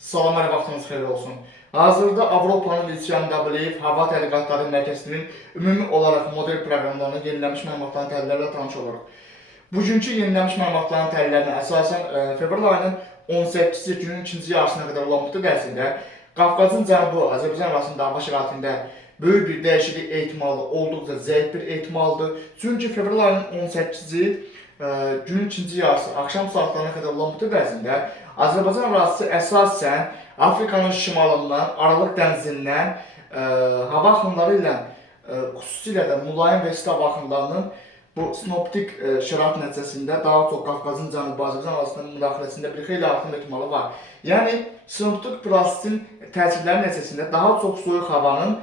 Salam, hər vaxtınız xeyir olsun. Hazırda Avropanın LCMWF Hava Tədqiqatları Mərkəzinin ümumi olaraq model proqramlarını yenilənmiş məlumatların təhlillərlə tanış oluruq. Bugünkü yenilənmiş məlumatların təhlillərinə əsasən fevral ayının 18-ci günün ikinci yarısına qədər olan müddət ərzində Qafqazın cənubu Azərbaycan arasında hava şəraitində böyük bir dəyişiklik ehtimalı olduqca zəif bir ehtimaldır. Çünki fevral ayının 18-ci günün ikinci yarısı axşam saatlarına qədər olan müddət ərzində Azərbaycan ərazisi əsasən Afrikanın şimalından, Aralıq dənizindən hava axınları ilə xüsusilə də mülayim və isti hava axınlarının bu sinoptik şərait nəticəsində daha çox Qafqazın cənubu Azərbaycan arasında müdaxiləsində bir xeyli artım ehtimalı var. Yəni sinoptik prosesin təsirləri nəticəsində daha çox soyuq havanın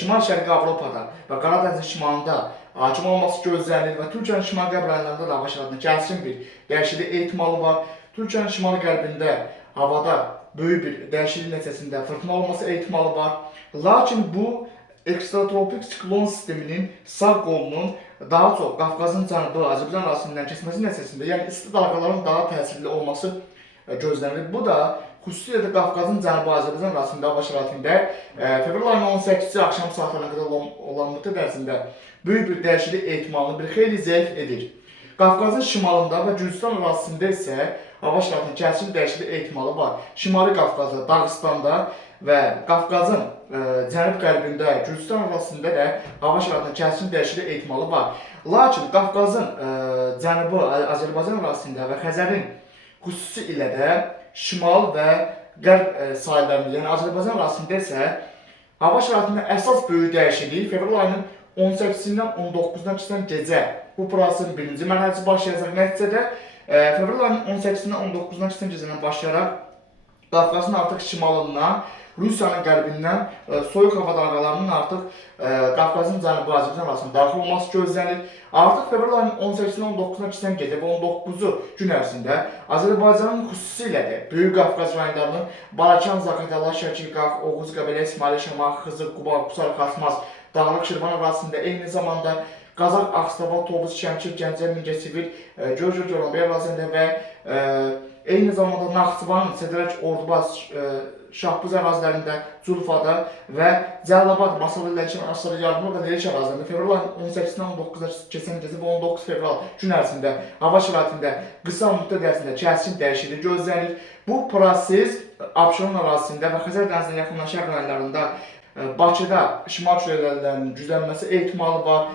şimal-şərqi Avropada və Qara dənizin şimalında hakim olması gözlənilir və Türkiyənin şimal-qərb rayonlarında da hava şəraitində kəskin bir dəyişiklik ehtimalı var. Türkiyənin şimal-qərbində havada böyük bir dəyişiklik nəticəsində fırtına olması ehtimalı var. Lakin bu ekstratropik siklon sisteminin sağ qolunun daha çox Qafqazın cənubu Azərbaycan arasından keçməsi nəticəsində, yəni isti dalğaların daha təsirli olması gözlənilir. Bu da xüsusilə də Qafqazın cənubu Azərbaycan arasında hava şəraitində fevral ayının 18-ci axşam saatlarına qədər olan müddət ərzində böyük bir dəyişiklik ehtimalını bir xeyli zəif edir. Qafqazın şimalında və Gürcüstan arasında isə hava şəraitinin kəskin dəyişiklik ehtimalı var. Şimali Qafqazda, Dağıstanda və Qafqazın cənub-qərbində, Gürcüstan arasında da hava şəraitinin kəskin dəyişiklik ehtimalı var. Lakin Qafqazın cənubu Azərbaycan arasında və Xəzərin xüsusi ilə də şimal və qərb sahillərində, yəni Azərbaycan arasında isə hava şəraitində əsas böyük dəyişiklik fevral ayının 18-dən 19-dan keçən gecə bu prosesin birinci mərhələsi başlayacaq. Nəticədə fevral ayının 18-dən 19-dan keçən gecədən başlayaraq Qafqazın artıq şimalından, Rusiyanın qərbindən soyuq hava dalğalarının artıq Qafqazın cənubu Azərbaycan arasında daxil olması gözlənilir. Artıq fevral ayının 18-dən 19-dan keçən gecə və 19-cu gün ərzində Azərbaycanın xüsusilə də Böyük Qafqaz rayonlarının Balakən, Zaqatala, Şəkirqax, Oğuz, Qəbələ, İsmail, Şamax, Xızı, Quba, Qusar, Xasmaz, Dağlıq Şirvan arasında eyni zamanda Qazax, Ağstafa, Tovuz, Şəmkir, Gəncə, Mingəçevir, Gölcük, Gölcük ərazisində və eyni zamanda Naxçıvanın Sədrək, Ordubad, Şahbuz ərazilərində, Culfada və Cəlilabad, Masallı, Lənkəran, Aşağı Yarımlı və Lerik ərazilərində fevral ayının 18-dən 19-da keçən gecə və 19 fevral gün ərzində hava şəraitində qısa müddət ərzində kəskin dəyişiklik gözlənilir. Bu proses Abşeron ərazisində və Xəzər dənizinin yaxınlaşan rayonlarında Bakıda şimal küləklərinin güclənməsi ehtimalı var.